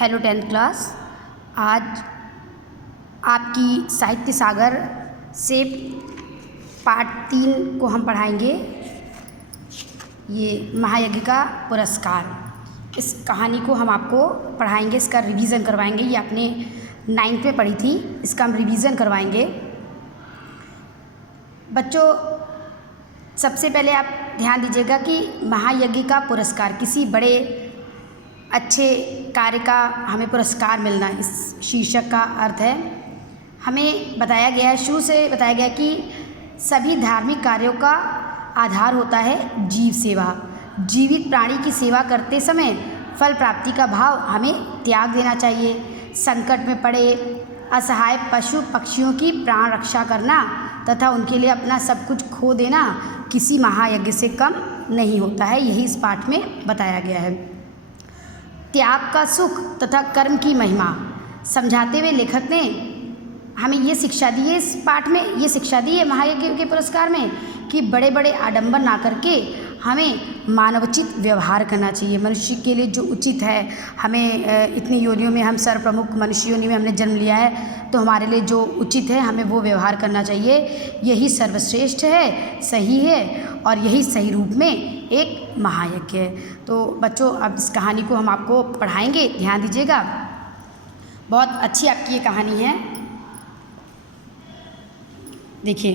Hello 10th class. आज आपकी साहित्य सागर से पार्ट 3 को हम पढ़ाएंगे। ये महायज्ञ का पुरस्कार, इस कहानी को हम आपको पढ़ाएंगे, इसका रिवीजन करवाएंगे। ये आपने 9th में पढ़ी थी, इसका हम रिवीजन करवाएंगे। बच्चों, सबसे पहले आप ध्यान दीजिएगा कि महायज्ञ का पुरस्कार, किसी बड़े अच्छे कार्य का हमें पुरस्कार मिलना, इस शीर्षक का अर्थ है। हमें बताया गया है, शुरू से बताया गया कि सभी धार्मिक कार्यों का आधार होता है जीव सेवा। जीवित प्राणी की सेवा करते समय फल प्राप्ति का भाव हमें त्याग देना चाहिए। संकट में पड़े असहाय पशु पक्षियों की प्राण रक्षा करना तथा उनके लिए अपना सब कुछ खो देना किसी महायज्ञ से कम नहीं होता है। यही इस पाठ में बताया गया है। त्याग का सुख तथा कर्म की महिमा समझाते हुए लेखक ने हमें ये शिक्षा दी है, इस पाठ में ये शिक्षा दी है महायज्ञ के पुरस्कार में, कि बड़े बड़े आडंबर ना करके हमें मानवोचित व्यवहार करना चाहिए। मनुष्य के लिए जो उचित है, हमें इतनी योनियों में हम सर्वप्रमुख मनुष्य योनि में हमने जन्म लिया है, तो हमारे लिए जो उचित है हमें वो व्यवहार करना चाहिए। यही सर्वश्रेष्ठ है, सही है, और यही सही रूप में एक महायज्ञ है। तो बच्चों, अब इस कहानी को हम आपको पढ़ाएंगे, ध्यान दीजिएगा। बहुत अच्छी आपकी ये कहानी है। देखिए,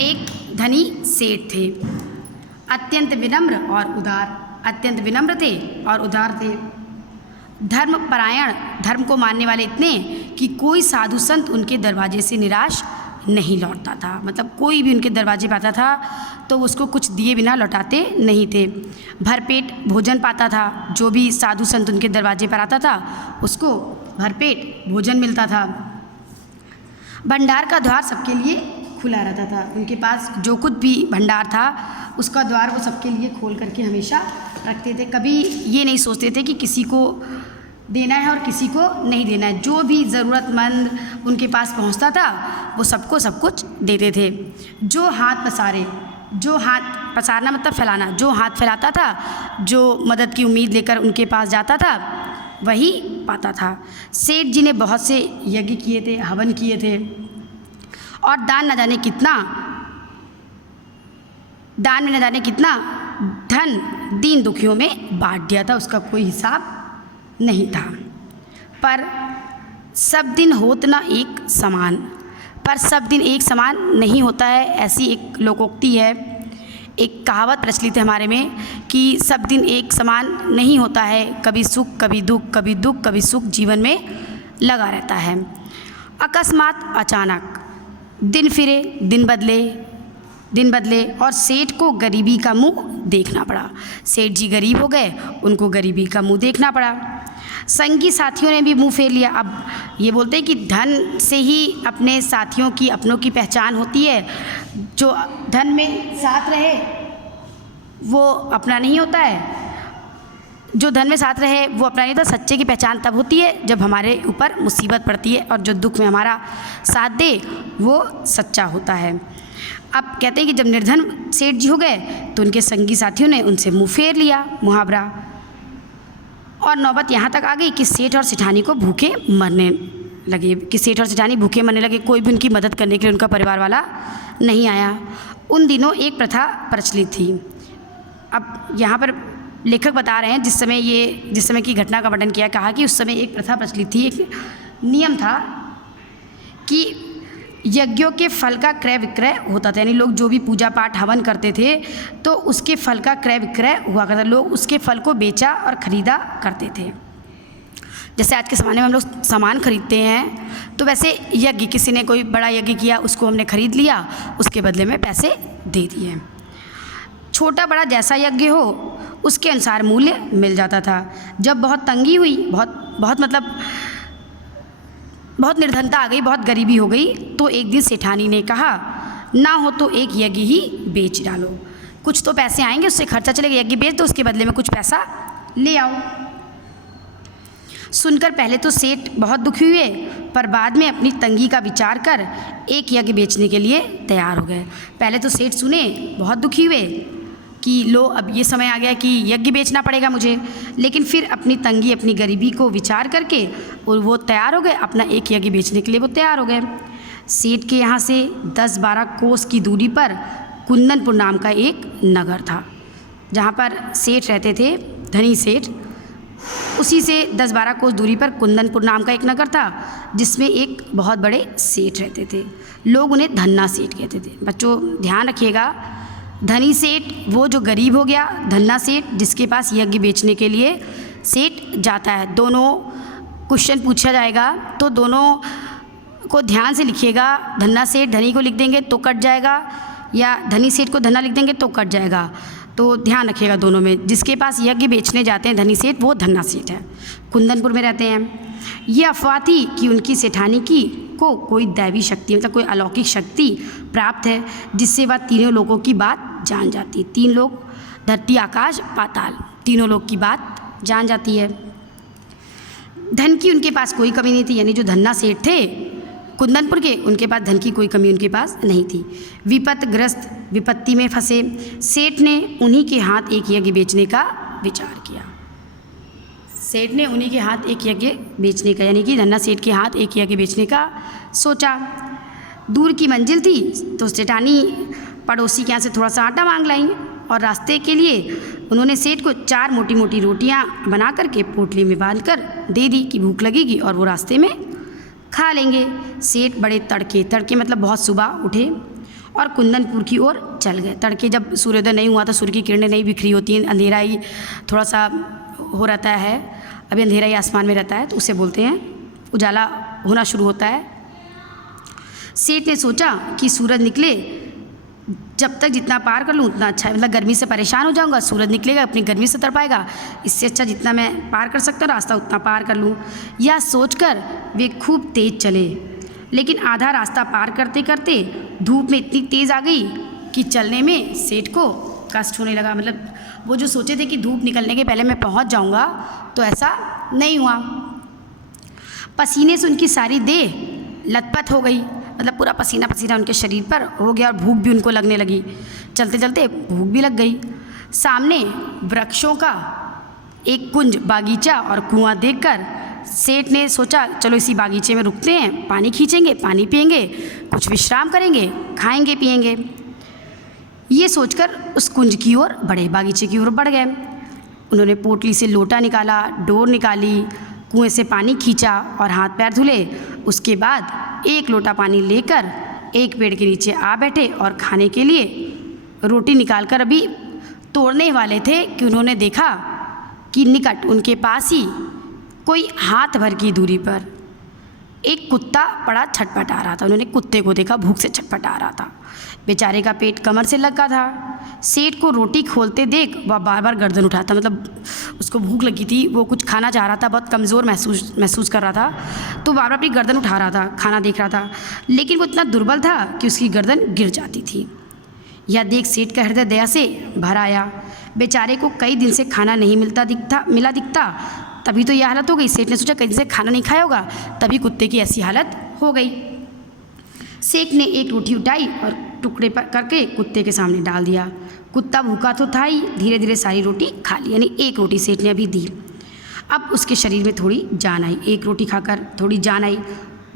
एक धनी सेठ थे, अत्यंत विनम्र और उदार। अत्यंत विनम्र थे और उदार थे। धर्मपरायण, धर्म को मानने वाले इतने कि कोई साधु संत उनके दरवाजे से निराश नहीं लौटता था। मतलब कोई भी उनके दरवाजे पे आता था तो उसको कुछ दिए बिना लौटाते नहीं थे। भरपेट भोजन पाता था। जो भी साधु संत उनके दरवाजे पर आता था उसको भरपेट भोजन मिलता था। भंडार का द्वार सबके लिए खुला रहता था। उनके पास जो कुछ भी भंडार था उसका द्वार वो सबके लिए खोल करके हमेशा रखते थे। कभी ये नहीं सोचते थे कि किसी को देना है और किसी को नहीं देना है। जो भी ज़रूरतमंद उनके पास पहुंचता था वो सबको सब कुछ देते थे। जो हाथ पसारे, जो हाथ पसारना मतलब फैलाना, जो हाथ फैलाता था, जो मदद की उम्मीद लेकर उनके पास जाता था वही पाता था। सेठ जी ने बहुत से यज्ञ किए थे, हवन किए थे, और दान न जाने कितना, दान में न जाने कितना धन दीन दुखियों में बांट दिया था, उसका कोई हिसाब नहीं था। पर सब दिन होत न एक समान, पर सब दिन एक समान नहीं होता है, ऐसी एक लोकोक्ति है, एक कहावत प्रचलित है हमारे में कि सब दिन एक समान नहीं होता है। कभी सुख कभी दुख, कभी दुख कभी सुख जीवन में लगा रहता है। अकस्मात अचानक दिन फिरे, दिन बदले और सेठ को गरीबी का मुंह देखना पड़ा। सेठ जी गरीब हो गए, उनको गरीबी का मुंह देखना पड़ा। संगी साथियों ने भी मुंह फेर लिया। अब ये बोलते हैं कि धन से ही अपने साथियों की, अपनों की पहचान होती है। जो धन में साथ रहे वो अपना नहीं होता है, जो धन में साथ रहे वो अपना नहीं होता। सच्चे की पहचान तब होती है जब हमारे ऊपर मुसीबत पड़ती है, और जो दुख में हमारा साथ दे वो सच्चा होता है। अब कहते हैं कि जब निर्धन सेठ जी हो गए तो उनके संगी साथियों ने उनसे मुँह फेर लिया, मुहावरा। और नौबत यहाँ तक आ गई कि सेठ और सेठानी को भूखे मरने लगे, कि सेठ और सेठानी भूखे मरने लगे। कोई भी उनकी मदद करने के लिए उनका परिवार वाला नहीं आया। उन दिनों एक प्रथा प्रचलित थी। अब यहाँ पर लेखक बता रहे हैं जिस समय की घटना का वर्णन किया, कहा कि उस समय एक प्रथा प्रचलित थी, एक नियम था कि यज्ञों के फल का क्रय विक्रय होता था। यानी लोग जो भी पूजा पाठ हवन करते थे तो उसके फल का क्रय विक्रय हुआ करता। लोग उसके फल को बेचा और ख़रीदा करते थे। जैसे आज के ज़माने में हम लोग सामान खरीदते हैं, तो वैसे यज्ञ, किसी ने कोई बड़ा यज्ञ किया, उसको हमने खरीद लिया, उसके बदले में पैसे दे दिए। छोटा बड़ा जैसा यज्ञ हो उसके अनुसार मूल्य मिल जाता था। जब बहुत तंगी हुई, बहुत निर्धनता आ गई, बहुत गरीबी हो गई, तो एक दिन सेठानी ने कहा, ना हो तो एक यज्ञ ही बेच डालो, कुछ तो पैसे आएंगे, उससे खर्चा चलेगा। यज्ञ बेच दो, उसके बदले में कुछ पैसा ले आओ। सुनकर पहले तो सेठ बहुत दुखी हुए, पर बाद में अपनी तंगी का विचार कर एक यज्ञ बेचने के लिए तैयार हो गए। पहले तो सेठ सुने, बहुत दुखी हुए, कि लो अब ये समय आ गया कि यज्ञ बेचना पड़ेगा मुझे। लेकिन फिर अपनी तंगी, अपनी गरीबी को विचार करके और वो तैयार हो गए, अपना एक यज्ञ बेचने के लिए वो तैयार हो गए। सेठ के यहाँ से 10-12 कोस की दूरी पर कुंदनपुर नाम का एक नगर था, जहाँ पर सेठ रहते थे, धनी सेठ। उसी से 10-12 कोस दूरी पर कुंदनपुर नाम का एक नगर था, जिसमें एक बहुत बड़े सेठ रहते थे। लोग उन्हें धन्ना सेठ कहते थे। बच्चों ध्यान रखिएगा, धनी सेठ वो जो गरीब हो गया, धन्ना सेठ जिसके पास यज्ञ बेचने के लिए सेठ जाता है। दोनों क्वेश्चन पूछा जाएगा तो दोनों को ध्यान से लिखिएगा। धन्ना सेठ धनी को लिख देंगे तो कट जाएगा, या धनी सेठ को धन्ना लिख देंगे तो कट जाएगा। तो ध्यान रखिएगा दोनों में, जिसके पास यज्ञ बेचने जाते हैं धनी सेठ, वो धन्ना सेठ है, कुंदनपुर में रहते हैं। ये अफवाह थी कि उनकी सेठानी की को कोई दैवी शक्ति, मतलब कोई अलौकिक शक्ति प्राप्त है, जिससे वह तीनों लोगों की बात जान जाती। 3 लोग, धरती आकाश पाताल, तीनों लोग की बात जान जाती है। धन की उनके पास कोई कमी नहीं थी, यानी जो धन्ना सेठ थे कुंदनपुर के, उनके पास धन की कोई कमी उनके पास नहीं थी। विपत्तिग्रस्त, विपत्ति में फंसे सेठ ने उन्हीं के हाथ एक यज्ञ बेचने का विचार किया। सेठ ने उन्हीं के हाथ एक यज्ञ बेचने का, यानी कि धन्ना सेठ के हाथ एक यज्ञ बेचने का सोचा। दूर की मंजिल थी तो सेठानी पड़ोसी के यहाँ से थोड़ा सा आटा मांग लाई, और रास्ते के लिए उन्होंने सेठ को 4 मोटी मोटी रोटियां बना करके पोटली में बांध कर दे दी कि भूख लगेगी और वो रास्ते में खा लेंगे। सेठ बड़े तड़के मतलब बहुत सुबह उठे और कुंदनपुर की ओर चल गए। तड़के जब सूर्योदय नहीं हुआ तो सूर्य की किरणें नहीं बिखरी होती हैं, अंधेरा ही थोड़ा सा हो रहता है, अभी अंधेरा ही आसमान में रहता है, तो उसे बोलते हैं उजाला होना शुरू होता है। सेठ ने सोचा कि सूरज निकले, जब तक जितना पार कर लूँ उतना अच्छा है, मतलब गर्मी से परेशान हो जाऊँगा, सूरज निकलेगा अपनी गर्मी से तर पाएगा, इससे अच्छा जितना मैं पार कर सकता हूँ रास्ता उतना पार कर लूँ। यह सोचकर वे खूब तेज़ चले, लेकिन आधा रास्ता पार करते करते धूप में इतनी तेज़ आ गई कि चलने में सेठ को कष्ट होने लगा। मतलब वो जो सोचे थे कि धूप निकलने के पहले मैं पहुँच जाऊँगा, तो ऐसा नहीं हुआ। पसीने से उनकी सारी देह लथपथ हो गई, मतलब पूरा पसीना पसीना उनके शरीर पर हो गया, और भूख भी उनको लगने लगी। चलते चलते भूख भी लग गई। सामने वृक्षों का एक कुंज, बागीचा और कुआं देखकर सेठ ने सोचा चलो इसी बागीचे में रुकते हैं, पानी खींचेंगे, पानी पिएंगे, कुछ विश्राम करेंगे, खाएंगे पिएंगे। ये सोचकर उस कुंज की ओर बढ़े, बागीचे की ओर बढ़ गए। उन्होंने पोटली से लोटा निकाला, डोर निकाली, कुएं से पानी खींचा और हाथ पैर धुले। उसके बाद 1 लोटा पानी लेकर एक पेड़ के नीचे आ बैठे और खाने के लिए रोटी निकालकर अभी तोड़ने वाले थे कि उन्होंने देखा कि निकट उनके पास ही कोई हाथ भर की दूरी पर एक कुत्ता पड़ा छटपटा रहा था। उन्होंने कुत्ते को देखा, भूख से छटपटा रहा था। बेचारे का पेट कमर से लगा था। सेठ को रोटी खोलते देख वह बार बार गर्दन उठाता, मतलब उसको भूख लगी थी, वो कुछ खाना चाह रहा था, बहुत कमज़ोर महसूस कर रहा था, तो बार बार अपनी गर्दन उठा रहा था, खाना देख रहा था, लेकिन वो इतना दुर्बल था कि उसकी गर्दन गिर जाती थी। यह देख सेठ का हृदय दया से भर आया। बेचारे को कई दिन से खाना नहीं मिला दिखता, तभी तो यह हालत हो गई। सेठ ने सोचा कहीं से खाना नहीं खाया होगा, तभी कुत्ते की ऐसी हालत हो गई। सेठ ने एक रोटी उठाई और टुकड़े पर करके कुत्ते के सामने डाल दिया। कुत्ता भूखा तो था ही, धीरे धीरे सारी रोटी खा ली, यानी एक रोटी सेठ ने अभी दी। अब उसके शरीर में थोड़ी जान आई, एक रोटी खाकर थोड़ी जान आई,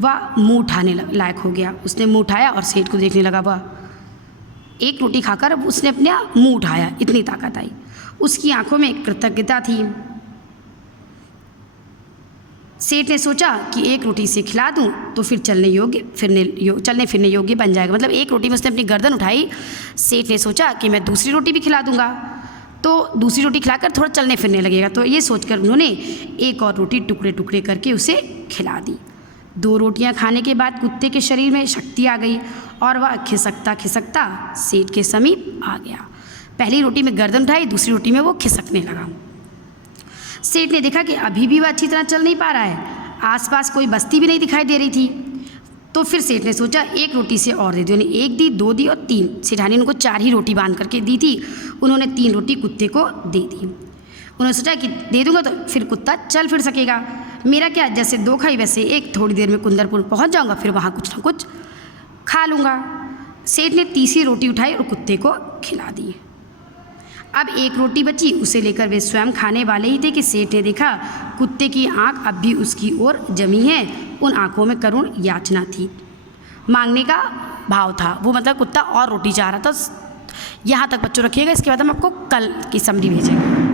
वह मुँह उठाने लायक हो गया। उसने मुँह उठाया और सेठ को देखने लगा। वह एक रोटी खाकर अब उसने अपने मुँह उठाया, इतनी ताकत आई। उसकी आंखों में कृतज्ञता थी। सेठ ने सोचा कि एक रोटी से खिला दूं तो फिर चलने फिरने योग्य बन जाएगा। मतलब एक रोटी में उसने अपनी गर्दन उठाई। सेठ ने सोचा कि मैं दूसरी रोटी भी खिला दूंगा तो दूसरी रोटी खिलाकर थोड़ा चलने फिरने लगेगा। तो ये सोचकर उन्होंने एक और रोटी टुकड़े टुकड़े करके उसे खिला दी। 2 रोटियां खाने के बाद कुत्ते के शरीर में शक्ति आ गई और वह खिसकता खिसकता सेठ के समीप आ गया। पहली रोटी में गर्दन उठाई, दूसरी रोटी में वो खिसकने लगा। सेठ ने देखा कि अभी भी वह अच्छी तरह चल नहीं पा रहा है, आसपास कोई बस्ती भी नहीं दिखाई दे रही थी। तो फिर सेठ ने सोचा एक रोटी से और दे दो, यानी 1 दी, 2 दी और 3। सेठानी ने उनको 4 ही रोटी बांध करके दी थी, उन्होंने 3 रोटी कुत्ते को दे दी। उन्होंने सोचा कि दे दूंगा तो फिर कुत्ता चल फिर सकेगा, मेरा क्या, जैसे 2 खाई वैसे 1, थोड़ी देर में कुंदनपुर पहुंच जाऊंगा, फिर वहाँ कुछ ना कुछ खा लूँगा। सेठ ने तीसरी रोटी उठाई और कुत्ते को खिला दी। अब एक रोटी बची, उसे लेकर वे स्वयं खाने वाले ही थे कि सेठ ने देखा कुत्ते की आंख अब भी उसकी ओर जमी है। उन आंखों में करुण याचना थी, मांगने का भाव था। वो मतलब कुत्ता और रोटी चाह रहा था। यहाँ तक बच्चों रखिएगा, इसके बाद हम आपको कल की समरी भेजेंगे।